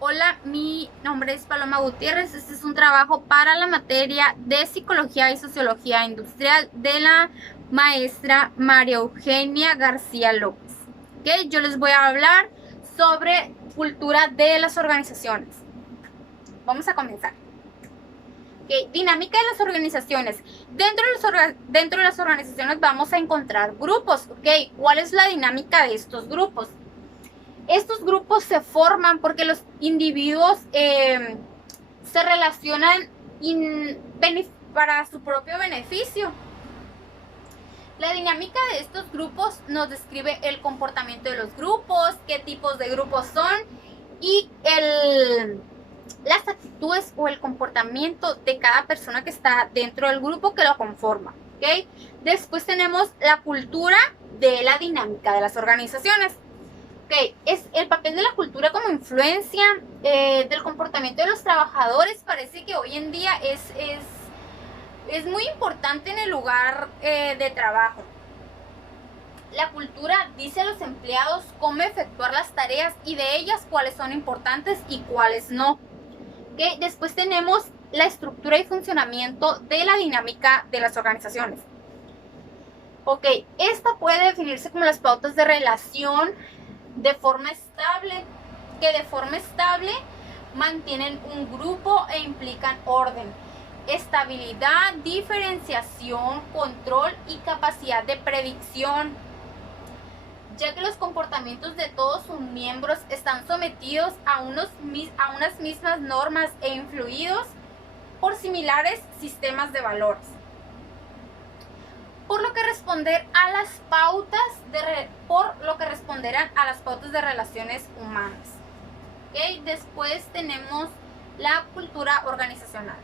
Hola, mi nombre es Paloma Gutiérrez. Este es un trabajo para la materia de Psicología y Sociología Industrial de la maestra María Eugenia García López. ¿Okay? Yo les voy a hablar sobre cultura de las organizaciones. Vamos a comenzar. Okay. Dinámica de las organizaciones. Dentro de las organizaciones vamos a encontrar grupos. ¿Okay? ¿Cuál es la dinámica de estos grupos? Estos grupos se forman porque los individuos se relacionan para su propio beneficio. La dinámica de estos grupos nos describe el comportamiento de los grupos, qué tipos de grupos son y las actitudes o el comportamiento de cada persona que está dentro del grupo que lo conforma. ¿Okay? Después tenemos la cultura de la dinámica de las organizaciones. Okay. Es el papel de la cultura como influencia del comportamiento de los trabajadores. Parece que hoy en día es muy importante en el lugar de trabajo. La cultura dice a los empleados cómo efectuar las tareas y de ellas cuáles son importantes y cuáles no. Okay. Después tenemos la estructura y funcionamiento de la dinámica de las organizaciones. Ok, esta puede definirse como las pautas de relación de forma estable, que de forma estable mantienen un grupo e implican orden, estabilidad, diferenciación, control y capacidad de predicción, ya que los comportamientos de todos sus miembros están sometidos a unas mismas normas e influidos por similares sistemas de valores. Por lo que responderán a las pautas de relaciones humanas. ¿Okay? Después tenemos la cultura organizacional.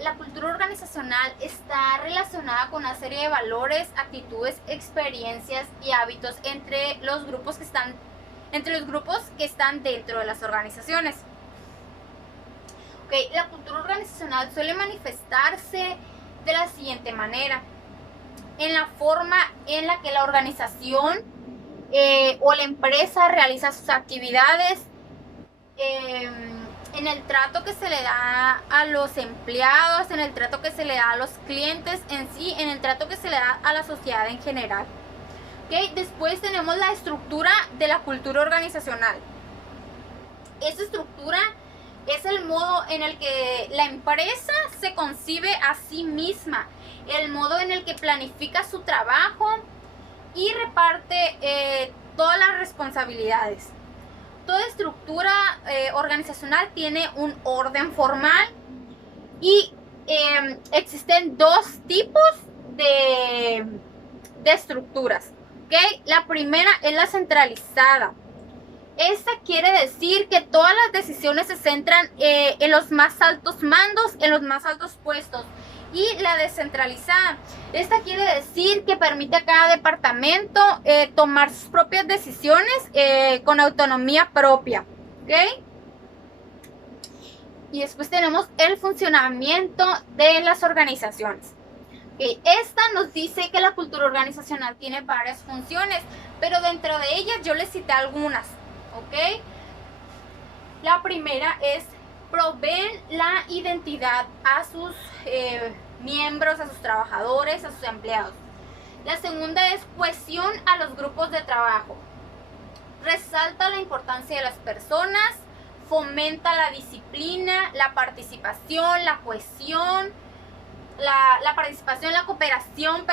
La cultura organizacional está relacionada con una serie de valores, actitudes, experiencias y hábitos entre los grupos que están dentro de las organizaciones. Okay. La cultura organizacional suele manifestarse de la siguiente manera: en la forma en la que la organización o la empresa realiza sus actividades, en el trato que se le da a los empleados, en el trato que se le da a los clientes en sí, en el trato que se le da a la sociedad en general. ¿Okay? Después tenemos la estructura de la cultura organizacional. Esta estructura es el modo en el que la empresa se concibe a sí misma, el modo en el que planifica su trabajo y reparte todas las responsabilidades. Toda estructura organizacional tiene un orden formal y existen dos tipos de estructuras. ¿Okay? La primera es la centralizada. Esta quiere decir que todas las decisiones se centran en los más altos mandos, en los más altos puestos. Y la descentralizada, esta quiere decir que permite a cada departamento tomar sus propias decisiones con autonomía propia. ¿Okay? Y después tenemos el funcionamiento de las organizaciones. Okay. Esta nos dice que la cultura organizacional tiene varias funciones, pero dentro de ellas yo les cité algunas. ¿Okay? La primera es proveer la identidad a sus miembros, a sus trabajadores, a sus empleados. La segunda es cohesión a los grupos de trabajo. Resalta la importancia de las personas, fomenta la disciplina, la participación, la cohesión, la participación, la cooperación,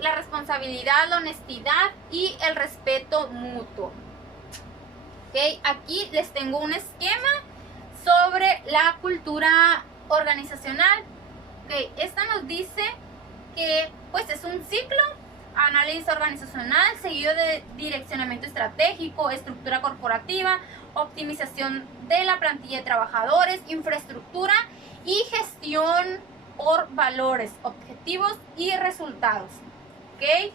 la responsabilidad, la honestidad y el respeto mutuo. Okay, aquí les tengo un esquema sobre la cultura organizacional. Okay, esta nos dice que pues es un ciclo: análisis organizacional, seguido de direccionamiento estratégico, estructura corporativa, optimización de la plantilla de trabajadores, infraestructura y gestión por valores, objetivos y resultados. ¿Okay?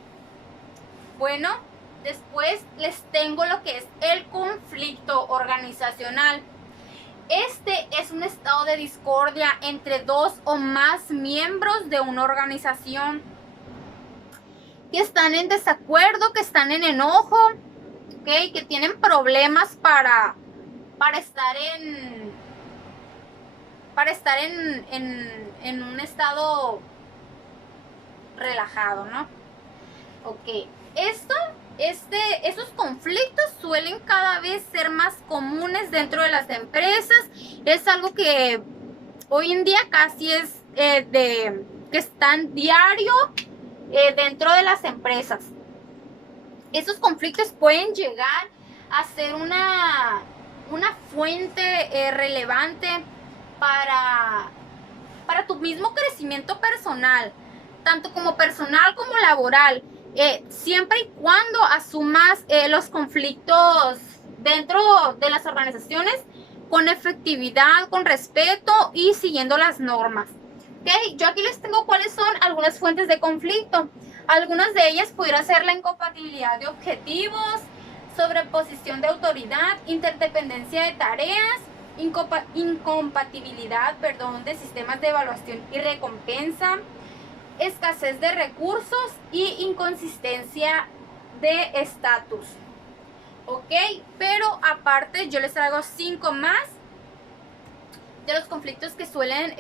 Bueno, después les tengo lo que es el conflicto organizacional. Este es un estado de discordia entre dos o más miembros de una organización que están en desacuerdo, que están en enojo, ¿okay? Que tienen problemas para para estar en un estado relajado, ¿no? Ok, esos conflictos suelen cada vez ser más comunes dentro de las empresas. Es algo que hoy en día casi es que están diario dentro de las empresas. Esos conflictos pueden llegar a ser una fuente relevante para tu mismo crecimiento personal, tanto como personal como laboral, siempre y cuando asumas los conflictos dentro de las organizaciones con efectividad, con respeto y siguiendo las normas. ¿Okay? Yo aquí les tengo cuáles son algunas fuentes de conflicto. Algunas de ellas pudieran ser la incompatibilidad de objetivos, sobreposición de autoridad, interdependencia de tareas, incompatibilidad, de sistemas de evaluación y recompensa, escasez de recursos y inconsistencia de estatus. Ok, pero aparte yo les traigo 5 más de los conflictos que suelen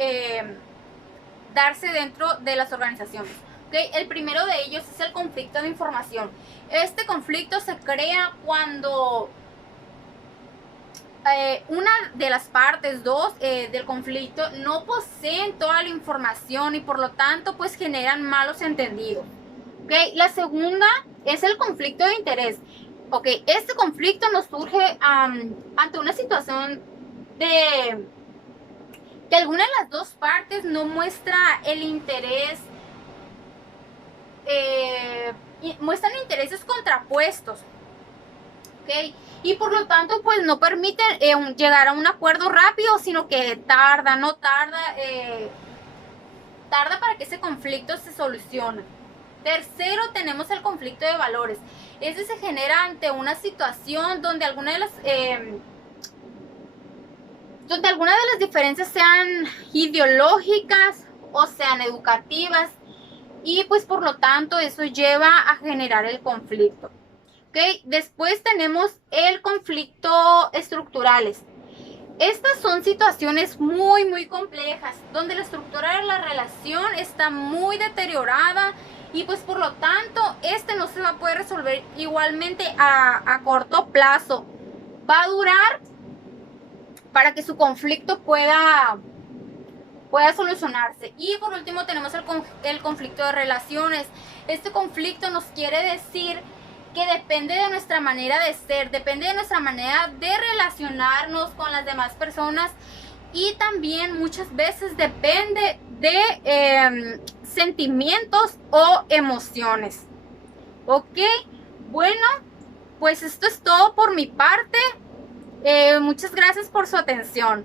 darse dentro de las organizaciones. Okay, el primero de ellos es el conflicto de información. Este conflicto se crea cuando una de las partes, del conflicto, no poseen toda la información y por lo tanto pues generan malos entendidos. Okay, la segunda es el conflicto de interés. Okay, este conflicto nos surge ante una situación de que alguna de las dos partes no muestra el interés, muestran intereses contrapuestos, ¿okay? Y por lo tanto pues no permiten llegar a un acuerdo rápido, sino que tarda para que ese conflicto se solucione. Tercero, tenemos el conflicto de valores. Ese se genera ante una situación donde alguna de las diferencias sean ideológicas o sean educativas, y pues por lo tanto eso lleva a generar el conflicto. ¿Okay? Después tenemos el conflicto estructurales. Estas son situaciones muy muy complejas donde la estructura de la relación está muy deteriorada y pues por lo tanto no se va a poder resolver igualmente a corto plazo. Va a durar para que su conflicto pueda solucionarse. Y por último tenemos el conflicto de relaciones. Este conflicto nos quiere decir que depende de nuestra manera de ser, depende de nuestra manera de relacionarnos con las demás personas y también muchas veces depende de sentimientos o emociones. Ok, bueno, pues esto es todo por mi parte. Muchas gracias por su atención.